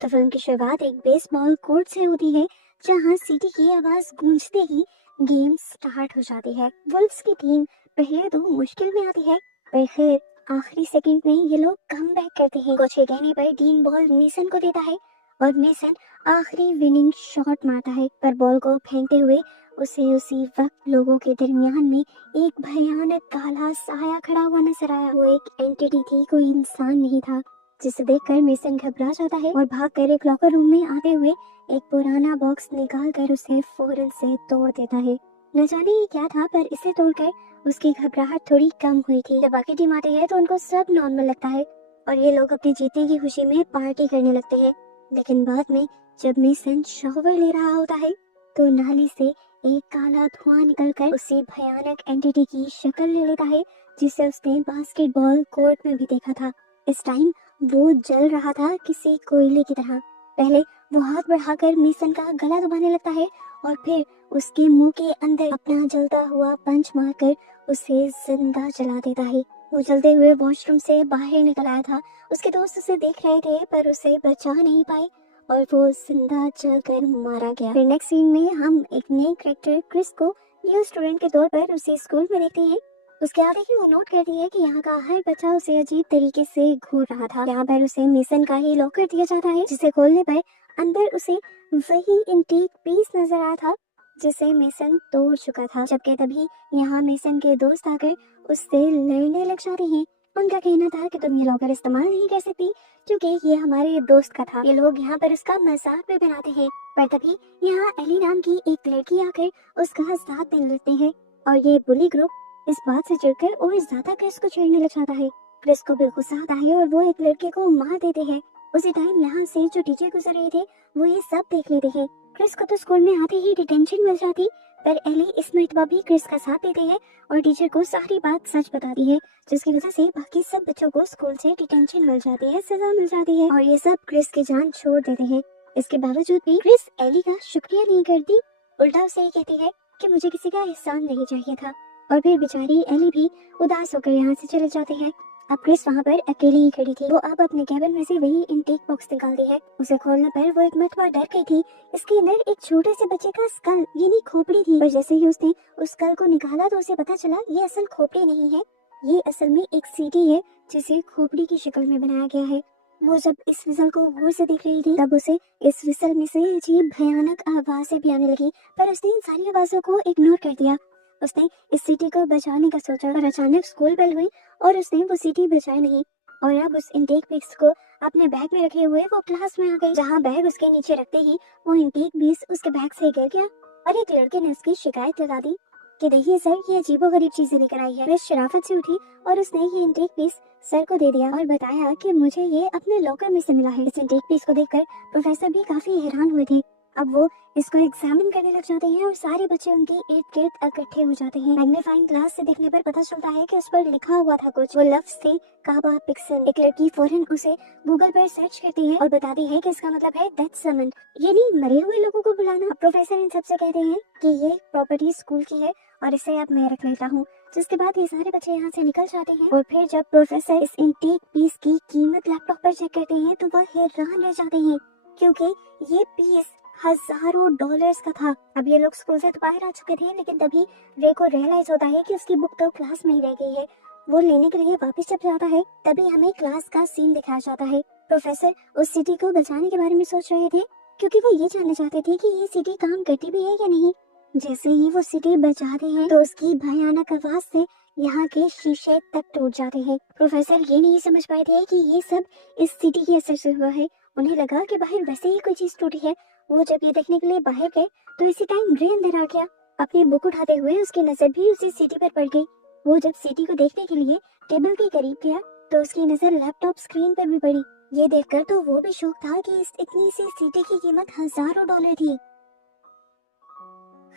तो फिल्म की शुरुआत एक बेसबॉल कोर्ट से होती है, जहां सीटी की आवाज गूंजते ही गेम स्टार्ट हो जाती है। वुल्व्स की टीम पहले तो मुश्किल में आती है, पर फिर आखिरी सेकंड में ये लोग कम बैक करते हैं। कुछ कहने पर डीन बॉल मेसन को देता है और मेसन आखिरी विनिंग शॉट मारता है, पर बॉल को फेंकते हुए उसी वक्त लोगों के दरमियान में एक भयानक काला साया खड़ा हुआ नजर आया। वो एक एंटिटी थी, कोई इंसान नहीं था, जिसे देखकर मेसन घबरा जाता है और भागकर एक लॉकर रूम में आते हुए एक पुराना बॉक्स निकालकर उसे फौरन से तोड़ देता है। न जाने ये क्या था, पर इसे तोड़कर उसकी घबराहट थोड़ी कम हुई थी। जब बाकी टीम आती है तो उनको सब नॉर्मल लगता है और ये लोग अपने जीतने की खुशी में पार्टी करने लगते हैं। लेकिन बाद में जब मेसन शॉवर ले रहा होता है तो नाली से एक काला धुआं निकलकर उसी भयानक एंटिटी की शक्ल ले लेता है, जिसे उसने बास्केटबॉल कोर्ट में भी देखा था। इस टाइम वो जल रहा था किसी कोयले की तरह। पहले वो हाथ बढ़ाकर मेसन का गला दबाने लगता है और फिर उसके मुंह के अंदर अपना जलता हुआ पंच मारकर उसे जिंदा जला देता है। वो जलते हुए वॉशरूम से बाहर निकल आया था। उसके दोस्त उसे देख रहे थे पर उसे बचा नहीं पाए और वो जिंदा जलकर मारा गया। फिर नेक्स्ट सीन में हम एक नए कैरेक्टर क्रिस को न्यू स्टूडेंट के तौर पर उसे स्कूल में देखते हैं। उसके आगे ही वो नोट करती है कि यहाँ का हर बच्चा उसे अजीब तरीके से घूर रहा था। यहाँ पर उसे मेसन का ही लॉकर दिया जाता है, जिसे खोलने पर अंदर उसे वही इंटीक पीस नजर आया था जिसे मेसन तोड़ चुका था। जबकि तभी यहाँ मेसन के दोस्त आकर उससे लड़ने लग जाते हैं। उनका कहना था कि तुम ये लॉकर इस्तेमाल नहीं कर सकती क्योंकि ये हमारे दोस्त का था। ये लोग यहाँ पर उसका मजाक भी बनाते हैं, पर तभी यहाँ एली नाम की एक लड़की आकर उसका साथ देने लगते हैं और ये बुली ग्रुप इस बात से चिढ़कर और ज्यादा क्रिस को छेड़ने लग जाता है। क्रिस को भी गुस्सा आता है और वो एक लड़के को मार देते हैं। उसी टाइम यहाँ से जो टीचर गुजर रहे थे वो ये सब देख लेते हैं। क्रिस को तो स्कूल में आते ही डिटेंशन मिल जाती, पर एली इस मर्तबा भी क्रिस का साथ देते हैं और टीचर को सारी बात सच बताती है, जिसकी वजह से बाकी सब बच्चों को स्कूल से डिटेंशन मिल जाती है, सजा मिल जाती है और ये सब क्रिस की जान छोड़ देते हैं। इसके बावजूद भी क्रिस एली का शुक्रिया नहीं करती, उल्टा उसे ये कहती है कि मुझे किसी का एहसान नहीं चाहिए था। और फिर बेचारी एली भी उदास होकर यहाँ से चले जाते हैं। अब क्रिस वहाँ पर अकेली ही खड़ी थी। वो अब अपने कैबिन में से वही इंटेक बॉक्स निकालती है। उसे खोलने पर वो एक मरतबा डर गई थी। इसके अंदर एक छोटे से बच्चे का स्कल यानी खोपड़ी थी, पर जैसे ही उसने उस स्कल को निकाला तो उसे पता चला ये असल खोपड़ी नहीं है, ये असल में एक सीटी है जिसे खोपड़ी की शक्ल में बनाया गया है। वो जब इस विसल को गौर से देख रही थी तब उसे इस विसल में से अजीब भयानक आवाजें भी आने लगी, पर उसने इन सारी आवाजों को इग्नोर कर दिया। उसने इस सिटी को बचाने का सोचा और अचानक स्कूल बेल हुई और उसने वो सिटी बचाई नहीं और अब उस इंटेक पीस को अपने बैग में रखे हुए वो क्लास में आ गई, जहाँ बैग उसके नीचे रखते ही वो इंटेक पीस उसके बैग से गिर गया और एक लड़के ने उसकी शिकायत लगा दी कि देखिए सर, ये अजीबोगरीब चीजें लेकर आई है। वह शराफत से उठी और उसने ये इंटेक पीस सर को दे दिया और बताया कि मुझे ये अपने लॉकर में से मिला है। इस इंटेक पीस को देखकर प्रोफेसर भी काफी हैरान हुए थे। अब वो इसको एग्जामिन करने लग जाते हैं और सारे बच्चे उनके इर्द गिर्द इकट्ठे हो जाते हैं। मैग्नीफाइंग ग्लास से देखने पर पता चलता है कि उस पर लिखा हुआ था कुछ। वो लफ्ज थे काबा पिक्सल। एक लड़की फौरन उसे गूगल पर सर्च करती है और बताती है कि इसका मतलब है डेथ समन, यानी मरे हुए लोगों को बुलाना। प्रोफेसर इन सबसे कहते हैं कि ये प्रॉपर्टी स्कूल की है और इसे अब मैं रख लेता हूँ। जिसके बाद ये सारे बच्चे यहाँ से निकल जाते हैं और फिर जब प्रोफेसर इस इंटेक पीस की कीमत लैपटॉप पर चेक करते हैं तो वह हैरान रह जाते हैं, क्योंकि ये पीस हजारों डॉलर्स का था। अब ये लोग स्कूल से तो बाहर आ चुके थे, लेकिन तभी रे को रियलाइज होता है कि उसकी बुक तो क्लास में ही रह गई है। वो लेने के लिए वापस जब जाता है तभी हमें क्लास का सीन दिखाया जाता है। प्रोफेसर उस सिटी को बचाने के बारे में सोच रहे थे, क्योंकि वो ये जानना चाहते थे कि ये सिटी काम करती भी है या नहीं। जैसे ही वो सिटी बचाते हैं तो उसकी भयानक आवाज से यहाँ के शीशे तक टूट जाते हैं। प्रोफेसर ये नहीं समझ पाए थे कि ये सब इस सिटी के असर से हुआ है। उन्हें लगा कि बाहर वैसे ही कोई चीज टूटी है। वो जब ये देखने के लिए बाहर गए तो इसी टाइम रे अंदर आ गया। अपनी बुक उठाते हुए उसकी नजर भी उसी सीटी पर पड़ गई। वो जब सीटी को देखने के लिए टेबल के करीब गया तो उसकी नजर लैपटॉप स्क्रीन पर भी पड़ी। ये देखकर तो वो भी शौक था कि इस इतनी सी सीटी की कीमत हजारों डॉलर थी।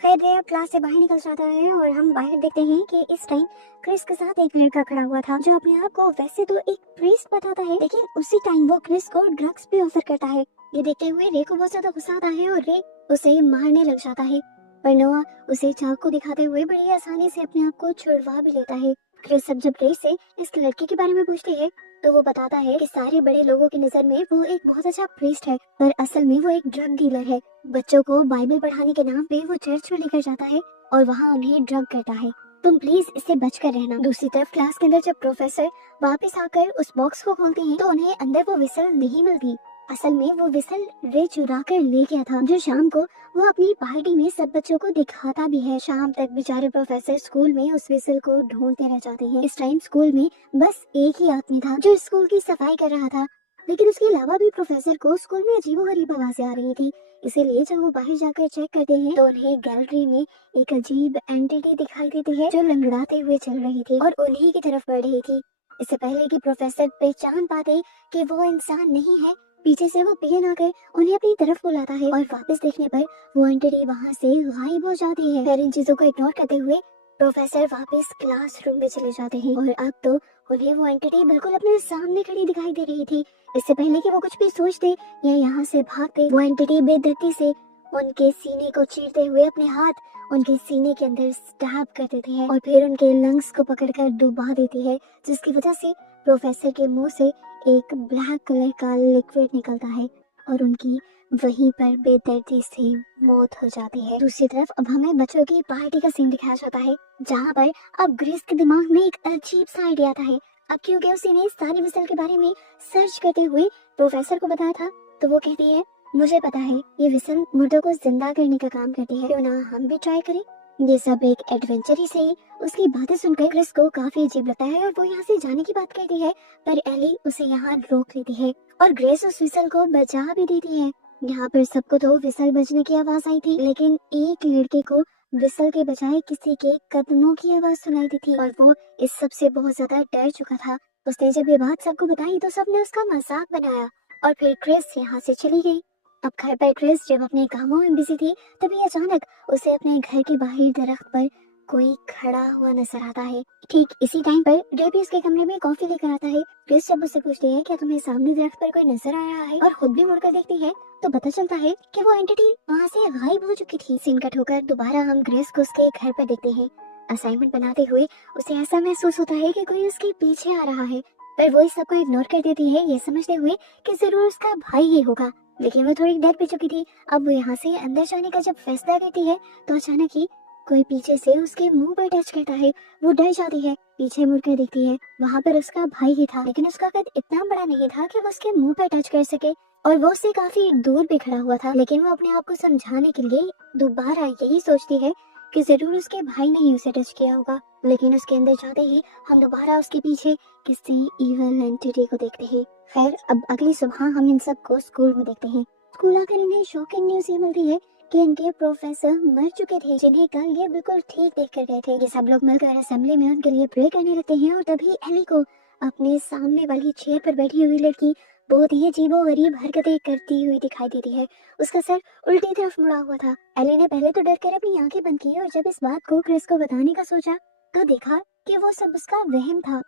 खैर रे अब क्लास से बाहर निकल जाता है और हम बाहर देखते हैं कि इस टाइम क्रिस के साथ एक लड़का खड़ा हुआ था जो अपने आप को वैसे तो एक प्रीस्ट बताता है, लेकिन उसी टाइम वो क्रिस को ड्रग्स भी ऑफर करता है। ये देखते हुए रे को बहुत ज्यादा गुस्सा आता है और रे उसे मारने लग जाता है, पर नोआ उसे चाकू दिखाते हुए बड़ी आसानी से अपने आप को छुड़वा भी लेता है। क्रिस अब जब रे से इस लड़के के बारे में पूछती है तो वो बताता है कि सारे बड़े लोगों की नजर में वो एक बहुत अच्छा प्रीस्ट है, पर असल में वो एक ड्रग डीलर है। बच्चों को बाइबल पढ़ाने के नाम पे वो चर्च में लेकर जाता है और वहाँ उन्हें ड्रग करता है। तुम प्लीज इससे बचकर रहना। दूसरी तरफ क्लास के अंदर जब प्रोफेसर वापस आकर उस बॉक्स को खोलते हैं तो उन्हें अंदर वो विसल नहीं मिलती। असल में वो विसल रे चुरा कर ले गया था, जो शाम को वो अपनी पार्टी में सब बच्चों को दिखाता भी है। शाम तक बेचारे प्रोफेसर स्कूल में उस विसल को ढूंढते रह जाते हैं। इस टाइम स्कूल में बस एक ही आदमी था जो स्कूल की सफाई कर रहा था, लेकिन उसके अलावा भी प्रोफेसर को स्कूल में अजीबोगरीब आवाजें आ रही थी। इसीलिए जब वो बाहर जाकर चेक करते हैं तो उन्हें गैलरी में एक अजीब एंटिटी दिखाई देती है जो लंगड़ाते हुए चल रही थी और उन्हीं की तरफ बढ़ रही थी। इससे पहले कि प्रोफेसर पहचान पाते कि वो इंसान नहीं है, पीछे से वो पेन आकर उन्हें अपनी तरफ बुलाता है और वापस देखने पर वो एंटिटी वहाँ से गायब हो जाती है। फिर इन चीजों को इग्नोर करते हुए प्रोफेसर वापस क्लासरूम में चले जाते हैं और अब तो उन्हें वो एंटिटी बिल्कुल अपने सामने खड़ी दिखाई दे रही थी। इससे पहले कि वो कुछ भी सोचते या यहाँ से भागते, वो एंटिटी बेदर्दी से उनके सीने को चीरते हुए अपने हाथ उनके सीने के अंदर स्टैब कर देती है और फिर उनके लंग्स को पकड़कर डुबा देती है, जिसकी वजह से प्रोफेसर के मुंह से एक ब्लैक कलर का लिक्विड निकलता है और उनकी वहीं पर बेदर्दी से मौत हो जाती है। दूसरी तरफ अब हमें बच्चों की पार्टी का सीन दिखाया जाता है, जहाँ पर अब ग्रेस के दिमाग में एक अजीब सा आइडिया आता है। अब क्योंकि उसी ने सारी विसल के बारे में सर्च करते हुए प्रोफेसर को बताया था, तो वो कहती है, मुझे पता है ये विसल मुर्दों को जिंदा करने का काम करती है, क्यों ना हम भी ट्राई करें। ये सब एक एडवेंचर ही सही। उसकी बातें सुनकर क्रिस को काफी अजीब लगता है और वो यहाँ से जाने की बात करती है, पर एली उसे यहाँ रोक लेती है और ग्रेस उस विसल को बचा भी देती है। यहाँ पर सबको तो विसल बजने की आवाज आई थी, लेकिन एक लड़के को विसल के बजाय किसी के कदमों की आवाज सुनाई दी थी और वो इस सब से बहुत ज्यादा डर चुका था। उसने जब ये बात सबको बताई तो सबने उसका मजाक बनाया और फिर क्रिस यहाँ से चली गई। अब घर पर क्रिस जब अपने कामों में बिजी थी, तभी अचानक उसे अपने घर के बाहर दरख्त पर कोई खड़ा हुआ नजर आता है। ठीक इसी टाइम पर रेबी उसके कमरे में कॉफी लेकर आता है। क्रिस जब उससे पूछती है क्या तुम्हें सामने दरख्त पर कोई नजर आ रहा है और खुद भी मुड़कर देखती है, तो पता चलता है कि वो एंटिटी वहाँ से गायब हो चुकी थी। सीन कट होकर दोबारा हम ग्रेस को उसके घर पर देखते हैं। असाइनमेंट बनाते हुए उसे ऐसा महसूस होता है कि कोई उसके पीछे आ रहा है, पर वो इस सबको इग्नोर कर देती है, ये समझते हुए कि जरूर उसका भाई ही होगा। लेकिन वो थोड़ी डर भी चुकी थी। अब वो यहाँ से अंदर जाने का जब फैसला करती है तो अचानक ही कोई पीछे से उसके मुंह पर टच करता है। वो डर जाती है, पीछे मुड़कर देखती है, वहाँ पर उसका भाई ही था, लेकिन उसका कद इतना बड़ा नहीं था कि वो उसके मुंह पर टच कर सके और वो उससे काफी दूर भी खड़ा हुआ था। लेकिन वो अपने आप को समझाने के लिए दोबारा यही सोचती है कि जरूर उसके भाई ने ही उसे टच किया होगा। लेकिन उसके अंदर जाते ही हम दोबारा उसके पीछे किसी इविल एंटिटी को देखते हैं। खैर अब अगली सुबह हम इन सब को स्कूल में देखते हैं। स्कूल आकर इन्हें शॉकिंग न्यूज ये मिलती है कि इनके प्रोफेसर मर चुके थे, जिन्हें कल ये बिल्कुल ठीक देख कर गए थे। ये सब लोग मिलकर असेंबली में उनके लिए प्रे करने लगते हैं और तभी एली को अपने सामने वाली चेयर पर बैठी हुई लड़की बहुत ही अजीबोगरीब हरकतें करती हुई दिखाई देती है। उसका सर उल्टी तरफ मुड़ा हुआ था। एली ने पहले तो डर कर अपनी आंखें बंद की और जब इस बात को क्रिस को बताने का सोचा तो देखा कि वो सब उसका वहम था।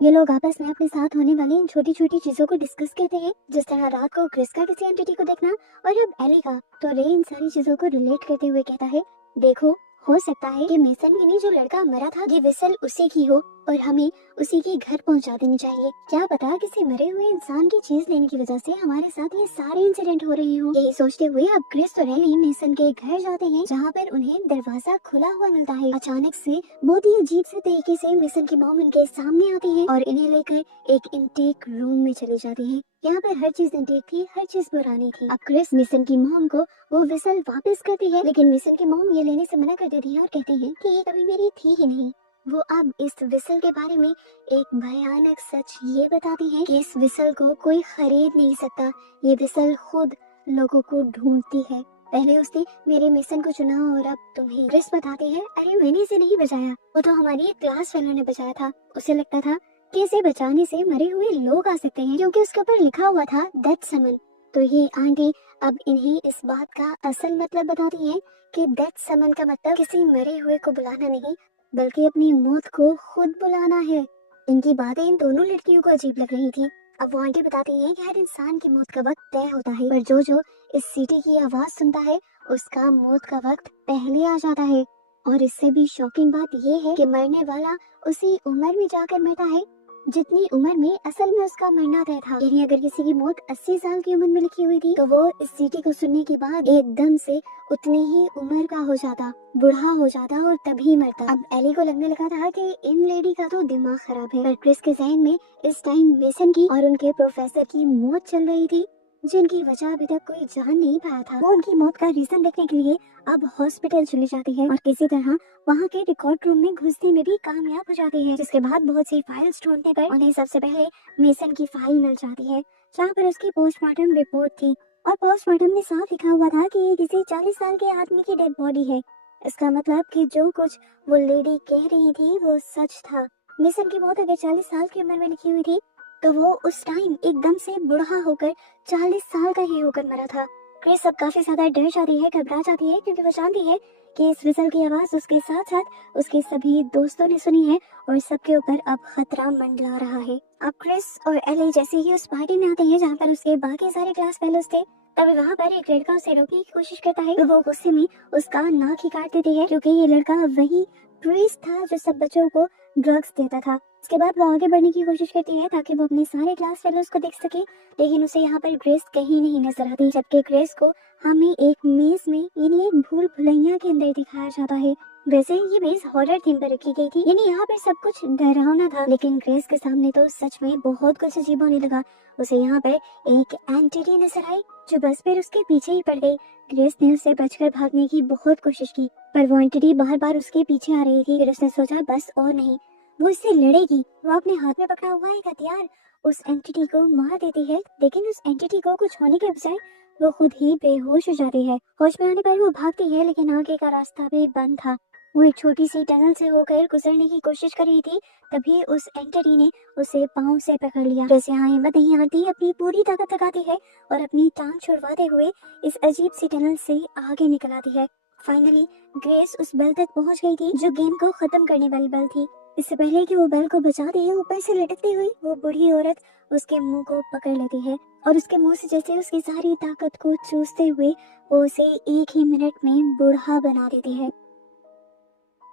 ये लोग आपस में अपने साथ होने वाली इन छोटी छोटी चीजों को डिस्कस करते हैं, जिस तरह रात को क्रिस का किसी एंटिटी को देखना और अब एली का। तो रे इन सारी चीजों को रिलेट करते हुए कहता है, देखो हो सकता है कि मेसन के लिए जो लड़का मरा था ये विसल उसी की हो और हमें उसी के घर पहुंचा देनी चाहिए। क्या पता किसी मरे हुए इंसान की चीज लेने की वजह से हमारे साथ ये सारे इंसिडेंट हो रहे हो। यही सोचते हुए अब क्रिस और एली मेसन के घर जाते हैं, जहाँ पर उन्हें दरवाजा खुला हुआ मिलता है। अचानक से बहुत ही अजीब से तरीके से मेसन की मॉम इनके सामने आती है और इन्हें लेकर एक इंटेक रूम में चले जाते हैं। यहाँ पर हर चीज इंटेक थी, हर चीज पुरानी थी। अब क्रिस मेसन की मॉम को वो विसल वापस करती है, लेकिन मेसन की मॉम ये लेने से मना कर देती है और कहती है कि ये कभी मेरी थी ही नहीं। वो अब इस विसल के बारे में एक भयानक सच ये बताती है कि इस विसल को कोई खरीद नहीं सकता। ये विसल खुद लोगों को ढूंढती है। पहले उसने मेरे मेसन को चुना और अब तुम्हें। क्रिस बताती है, अरे मैंने इसे नहीं बचाया, वो तो हमारी एक क्लास फेलो ने बचाया था। उसे लगता था कि इसे बचाने से मरे हुए लोग आ सकते हैं, क्योंकि उसके ऊपर लिखा हुआ था डेथ समन। तो ये आंटी अब इन्हें इस बात का असल मतलब बताती है कि डेथ समन का मतलब किसी मरे हुए को बुलाना नहीं, बल्कि अपनी मौत को खुद बुलाना है। इनकी बातें इन दोनों लड़कियों को अजीब लग रही थी। अब वो आंटी बताती है कि हर इंसान की मौत का वक्त तय होता है, पर जो जो इस सीटी की आवाज सुनता है उसका मौत का वक्त पहले आ जाता है। और इससे भी शॉकिंग बात ये है कि मरने वाला उसी उम्र में जाकर मरता है जितनी उम्र में असल में उसका मरना तय था। यानी अगर किसी की मौत 80 साल की उम्र में लिखी हुई थी तो वो इस सीटी को सुनने के बाद एकदम से उतनी ही उम्र का हो जाता, बूढ़ा हो जाता और तभी मरता। अब एली को लगने लगा था कि इन लेडी का तो दिमाग खराब है, पर क्रिस के जहन में इस टाइम मेसन की और उनके प्रोफेसर की मौत चल रही थी, जिनकी वजह अभी तक कोई जान नहीं पाया था। वो उनकी मौत का रीजन देखने के लिए अब हॉस्पिटल चली जाती है और किसी तरह वहाँ के रिकॉर्ड रूम में घुसने में भी कामयाब हो जाती है, जिसके बाद बहुत सी फाइल्स ढूंढने पर उन्हें सबसे पहले मेसन की फाइल मिल जाती है, जहाँ पर उसकी पोस्टमार्टम रिपोर्ट थी और पोस्टमार्टम में साफ लिखा हुआ था कि ये किसी 40 साल के आदमी की डेड बॉडी है। इसका मतलब कि जो कुछ वो लेडी कह रही थी वो सच था। मेसन की मौत अगर 40 साल की उम्र में लिखी हुई थी तो वो उस टाइम एकदम से बूढ़ा होकर 40 साल का ही होकर मरा था। क्रिस अब काफी ज्यादा डर जाती है, घबरा जाती है, क्योंकि वो जानती है कि इस विसल की आवाज उसके साथ साथ उसके सभी दोस्तों ने सुनी है और सबके ऊपर अब खतरा मंडरा रहा है। अब क्रिस और एली जैसे ही उस पार्टी में आते हैं जहाँ पर उसके बाकी सारे क्लास फेलोज थे, तभी वहाँ पर एक लड़का उसे रोकने की कोशिश करता है तो वो गुस्से में उसका नाक ही काट देती है, क्योंकि ये लड़का वही प्रीस्ट था जो सब बच्चों को ड्रग्स देता था। उसके बाद वो आगे बढ़ने की कोशिश करती है ताकि वो अपने सारे क्लास फेलोज को देख सके, लेकिन उसे यहाँ पर ग्रेस कहीं नहीं नजर आती, जबकि ग्रेस को हमें एक मेज में यानी एक भूल भुलैया के अंदर दिखाया जाता है। वैसे ये मेज हॉरर थीम पर रखी गई थी, यानी यहाँ पर सब कुछ डरावना था, लेकिन ग्रेस के सामने तो सच में बहुत कुछ अजीब होने लगा। उसे यहाँ पर एक एंटिटी नजर आई जो बस पर उसके पीछे ही पड़ गई। ग्रेस ने उससे बचकर भागने की बहुत कोशिश की, पर वो एंटिटी बार बार उसके पीछे आ रही थी। फिर उसने सोचा बस और नहीं, वो इससे लड़ेगी। वो अपने हाथ में पकड़ा हुआ एक हथियार उस एंटिटी को मार देती है, लेकिन उस एंटिटी को कुछ होने के बजाय वो खुद ही बेहोश हो जाती है। होश में आने पर वो भागती है, लेकिन आगे का रास्ता भी बंद था। वो एक छोटी सी टनल से होकर गुजरने की कोशिश कर रही थी, तभी उस एंटिटी ने उसे पांव से पकड़ लिया। जैसे यहाँ हिम्मत नहीं आती, अपनी पूरी ताकत लगाती है और अपनी टांग छुड़वाते हुए इस अजीब सी टनल से आगे निकल आती है। फाइनली ग्रेस उस बेल तक पहुंच गई थी जो गेम को खत्म करने वाली बेल थी। इससे पहले कि वो बेल को बचा दे, ऊपर से लटकती हुई वो बूढ़ी औरत उसके मुंह को पकड़ लेती है और उसके मुंह से जैसे उसकी सारी ताकत को चूसते हुए वो उसे एक ही मिनट में बूढ़ा बना देती है।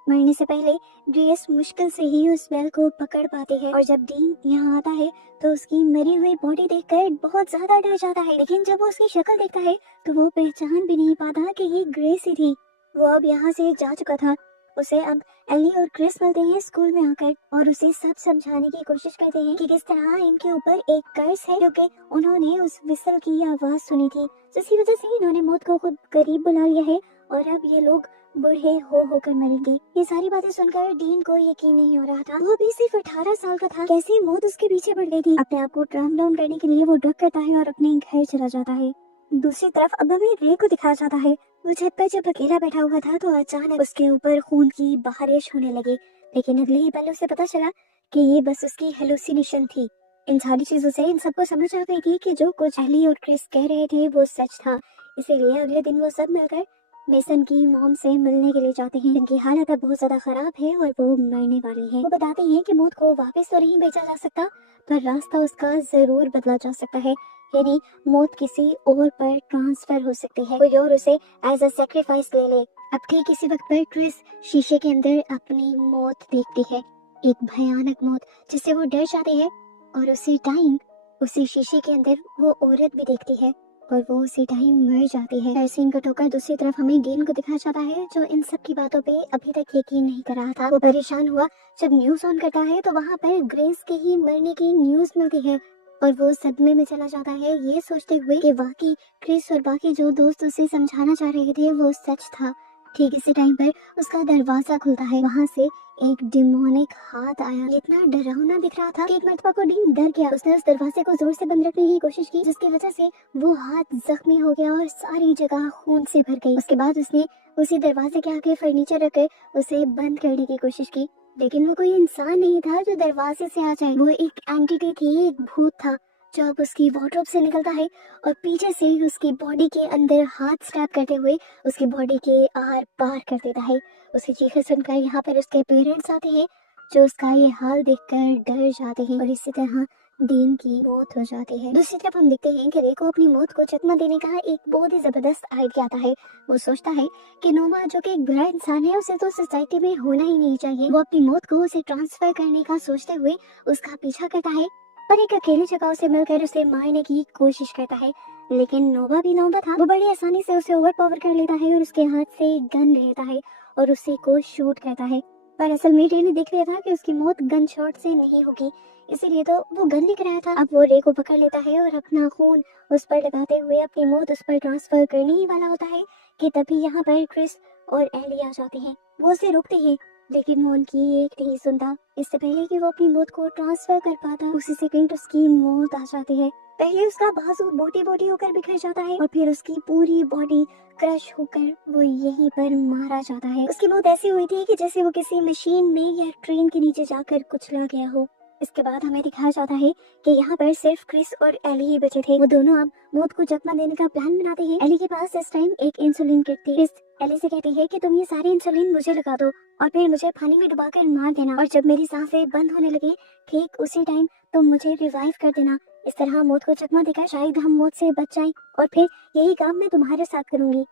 मरने से पहले ग्रेस मुश्किल से ही उस बेल को पकड़ पाती है और जब डीन यहाँ आता है तो उसकी मरी हुई बॉडी देखकर बहुत ज्यादा डर जाता है, लेकिन जब वो उसकी शक्ल देखता है तो वो पहचान भी नहीं पाता कि ये ग्रेस ही थी। वो अब यहाँ से जा चुका था। उसे अब एली और क्रिस मिलते हैं स्कूल में आकर और उसे सब समझाने की कोशिश करते हैं कि किस तरह इनके ऊपर एक कर्ज है, क्योंकि उन्होंने उस विसल की आवाज सुनी थी, जिसकी वजह से इन्होंने मौत को खुद करीब बुला लिया है और अब ये लोग बूढ़े हो होकर मरेंगे। ये सारी बातें सुनकर डीन को यकीन नहीं हो रहा था। वो भी सिर्फ 18 साल का था, कैसे मौत उसके पीछे पड़ गई थी। अपने आप को ट्राम डाउन करने के लिए वो ड्रग करता है और अपने घर चला जाता है। दूसरी तरफ अब हमें रे को दिखाया जाता है। वो छत पर जब अकेला बैठा हुआ था तो अचानक उसके ऊपर खून की बारिश होने लगी, लेकिन अगले ही पल उसे पता चला कि ये बस उसकी हेलुसिनेशन थी। इन सारी चीजों से इन सबको समझ आ गई थी कि जो कुछ एली और क्रिस कह रहे थे वो सच था। इसीलिए अगले दिन वो सब मिलकर मेसन की मॉम से मिलने के लिए जाते हैं, जिनकी हालत अब बहुत ज्यादा खराब है और वो मरने वाली है। वो बताते हैं कि मौत को वापस तो नहीं भेजा जा सकता, पर रास्ता उसका जरूर बदला जा सकता है, यानी मौत किसी और पर ट्रांसफर हो सकती है, कोई और उसे एज अ सेक्रीफाइस ले ले। अब ठीक इसी वक्त पर क्रिस शीशे के अंदर अपनी मौत देखती है, एक भयानक मौत जिससे वो डर जाती है, और उसी टाइम उसी शीशे के अंदर वो औरत भी देखती है और वो उसी टाइम मर जाती है। सीन कट होकर दूसरी तरफ हमें डीन को दिखाया जाता है, जो इन सब की बातों पे अभी तक यकीन नहीं कर रहा था। वो परेशान हुआ जब न्यूज ऑन करता है तो वहाँ पर ग्रेस के ही मरने की न्यूज मिलती है और वो सदमे में चला जाता है, ये सोचते हुए कि वाकई क्रिस और बाकी जो दोस्त उसे समझाना चाह रहे थे वो सच था। ठीक इसी टाइम पर उसका दरवाजा खुलता है, वहाँ से एक डिमोनिक हाथ आया। इतना डरावना दिख रहा था कि एक मर्तबा को डीन डर गया। उसने उस दरवाजे को जोर से बंद रखने की कोशिश की, जिसकी वजह से वो हाथ जख्मी हो गया और सारी जगह खून से भर गई। उसके बाद उसने उसी दरवाजे के आगे फर्नीचर रखकर उसे बंद करने की कोशिश की, लेकिन वो कोई इंसान नहीं था जो दरवाजे से आ जाए। वो एक एंटिटी थी, एक भूत था जो अब उसकी वार्डरोब से निकलता है और पीछे से उसकी बॉडी के अंदर हाथ स्टैप करते हुए उसकी बॉडी के आर पार कर देता है। उसकी चीखें सुनकर यहाँ पर उसके पेरेंट्स आते हैं, जो उसका ये हाल देखकर डर जाते हैं और इसी तरह डीन की मौत हो जाती है। दूसरी तरफ हम देखते हैं कि रे को अपनी मौत को चकमा देने का एक बहुत ही जबरदस्त आइडिया आता है। वो सोचता है कि नोवा जो कि एक बुरा इंसान है, उसे तो सोसाइटी में होना ही नहीं चाहिए। वो अपनी मौत को उसे ट्रांसफर करने का सोचते हुए उसका पीछा करता है और एक अकेली जगह उसे मिलकर उसे मारने की कोशिश करता है। लेकिन नोवा भी नोवा था, वो बड़ी आसानी से उसे ओवर पावर कर लेता है और उसके हाथ से एक गन ले लेता है और उसे को शूट करता है। पर असल में रे ने देख लिया था कि उसकी मौत गन शॉट से नहीं होगी, इसीलिए तो वो गन लेकर आया था। अब वो रे को पकड़ लेता है और अपना खून उस पर लगाते हुए अपनी मौत उस पर ट्रांसफर करने ही वाला होता है कि तभी यहाँ पर क्रिस और एली आ जाते हैं। वो उसे रोकते हैं लेकिन वो उनकी एक नहीं सुनता। इससे पहले कि वो अपनी मौत को ट्रांसफर कर पाता, उसी सेकंड उसकी मौत आ जाती है। पहले उसका बाजू बोटी बोटी होकर बिखर जाता है और फिर उसकी पूरी बॉडी क्रश होकर वो यहीं पर मारा जाता है। उसकी मौत ऐसी हुई थी कि जैसे वो किसी मशीन में या ट्रेन के नीचे जाकर कुचला गया हो। इसके बाद हमें दिखाया जाता है कि यहाँ पर सिर्फ क्रिस और एली ही बचे थे। वो दोनों अब मौत को चकमा देने का प्लान बनाते हैं। एली के पास इस टाइम एक इंसुलिन किट थी। क्रिस एली से कहती है कि तुम ये सारी इंसुलिन मुझे लगा दो और फिर मुझे पानी में डुबाकर मार देना, और जब मेरी सांसें बंद होने लगे ठीक उसी टाइम तुम मुझे रिवाइव कर देना। इस तरह मौत को चकमा देकर शायद हम मौत से बच जाएं और फिर यही काम मैं तुम्हारे साथ करूंगी।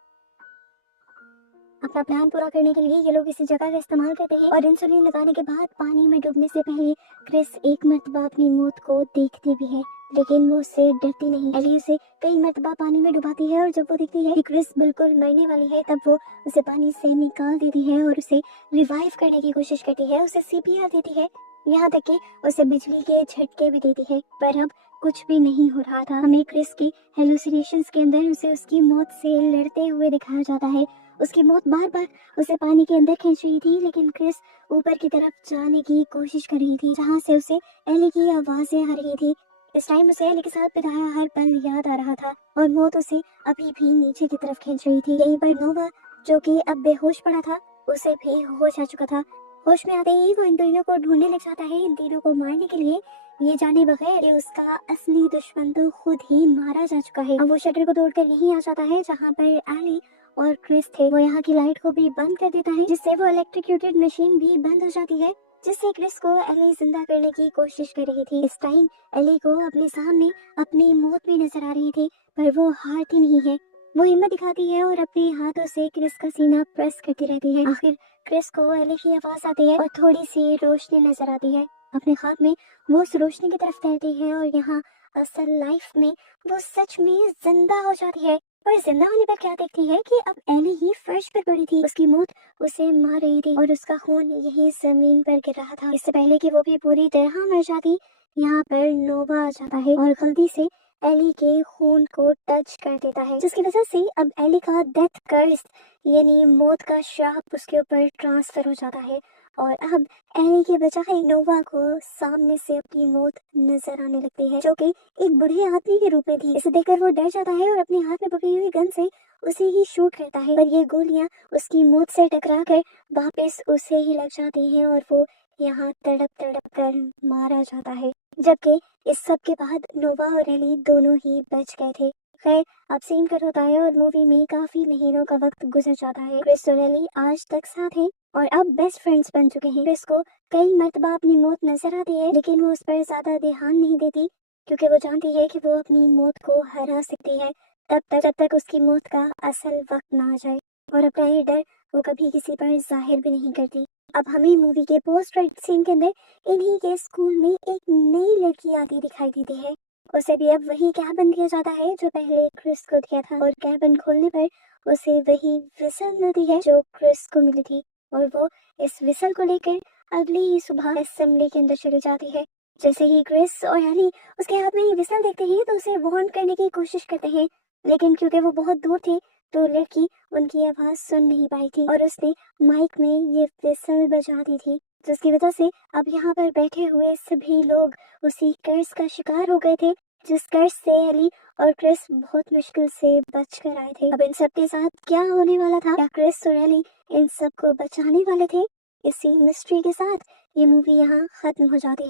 अपना प्लान पूरा करने के लिए ये लोग इसी जगह का इस्तेमाल करते हैं और इंसुलिन लगाने के बाद पानी में डूबने से पहले क्रिस एक मर्तबा अपनी मौत को देखती भी है, लेकिन वो उससे डरती नहीं। एली उसे कई मर्तबा पानी में डुबाती है और जब वो देखती है कि क्रिस बिल्कुल मरने वाली है, तब वो उसे पानी से निकाल देती है और उसे रिवाइव करने की कोशिश करती है। उसे सीपीआर देती है, यहाँ तक कि उसे बिजली के झटके भी देती है, पर अब कुछ भी नहीं हो रहा था। हमें क्रिस की हेलुसिनेशंस के अंदर उसे उसकी मौत से लड़ते हुए दिखाया जाता है। उसकी मौत बार बार उसे पानी के अंदर खींच रही थी, लेकिन क्रिस ऊपर की तरफ जाने की कोशिश कर रही थी, जहाँ से उसे एली की आवाजें आ रही थी। इस टाइम उसे एली के साथ बिताया हर पल याद आ रहा था और मौत उसे अभी भी नीचे की तरफ खींच रही थी। यहीं पर नोवा, जो कि अब बेहोश पड़ा था, उसे भी होश आ चुका था। होश में आते ही वो इन तीनों को ढूंढने लग जाता है, इन तीनों को मारने के लिए, ये जाने बगैर कि उसका असली दुश्मन तो खुद ही मारा जा चुका है। अब वो शटर को तोड़कर यहीं आ जाता है जहाँ पर एली और क्रिस थे। वो यहाँ की लाइट को भी बंद कर देता है, जिससे वो इलेक्ट्रिक्यूटेड मशीन भी बंद हो जाती है, जिससे क्रिस को एली जिंदा करने की कोशिश कर रही थी। इस टाइम एली को अपने सामने अपनी मौत भी नजर आ रही थी, पर वो हारती नहीं है। वो हिम्मत दिखाती है और अपने हाथों से क्रिस का सीना प्रेस करती रहती है। आखिर क्रिस को एली की आवाज आती है और थोड़ी सी रोशनी नजर आती है। अपने हाथ में वो उस रोशनी की तरफ तैरती है और यहाँ असल लाइफ में वो सच में जिंदा हो जाती है। और जिंदा होने पर क्या देखती है कि अब एली ही फर्श पर पड़ी थी। उसकी मौत उसे मार रही थी और उसका खून यही जमीन पर गिर रहा था। इससे पहले कि वो भी पूरी तरह मर जाती, यहाँ पर नोवा आ जाता है और गलती से एली के खून को टच कर देता है, जिसकी वजह से अब एली का डेथ कर्स यानी मौत का श्राप उसके ऊपर ट्रांसफर हो जाता है और अब एली के बजाय नोवा को सामने से अपनी मौत नजर आने लगती है, जो कि एक बूढ़े आदमी के रूप में थी। इसे देखकर वो डर जाता है और अपने हाथ में पकड़ी हुई गन से उसे ही शूट करता है, पर ये गोलियां उसकी मौत से टकरा कर वापस उसे ही लग जाती हैं और वो यहाँ तड़प तड़प कर मारा जाता है। जबकि इस सब के बाद नोवा और एली दोनों ही बच गए थे। खैर, अब सीन कट होता है और मूवी में काफी महीनों का वक्त गुजर जाता है। क्रिस और एली आज तक साथ हैं और अब बेस्ट फ्रेंड्स बन चुके हैं। क्रिस को कई मर्तबा अपनी मौत नजर आती है, लेकिन वो उस पर ज्यादा ध्यान नहीं देती, क्योंकि वो जानती है कि वो अपनी मौत को हरा सकती है जब तक उसकी मौत का असल वक्त ना आ जाए, और अपना ये डर वो कभी किसी पर जाहिर भी नहीं करती। अब हमें मूवी के पोस्ट क्रेडिट सीन के अंदर इन्हीं के स्कूल में एक नई लड़की आती दिखाई देती है। उसे भी अब वही कैबिन दिया जाता है जो पहले क्रिस को दिया था, और कैबिन खोलने पर उसे वही विसल मिलती है जो क्रिस को मिली थी, और वो इस विसल को लेकर अगली ही सुबह असेंबली के अंदर चली जाती है। जैसे ही क्रिस और एली उसके हाथ में ये विसल देखते हैं तो उसे वार्न करने की कोशिश करते हैं, लेकिन क्योंकि वो बहुत दूर थे तो लड़की उनकी आवाज सुन नहीं पाई थी और उसने माइक में ये विसल बजा दी थी, जिसकी वजह से अब यहाँ पर बैठे हुए सभी लोग उसी कर्ज का शिकार हो गए थे, जिस कर्ज से एली और क्रिस बहुत मुश्किल से बच कर आए थे। अब इन सब के साथ क्या होने वाला था, क्या क्रिस और एली इन सब को बचाने वाले थे? इसी मिस्ट्री के साथ ये मूवी यहाँ खत्म हो जाती है।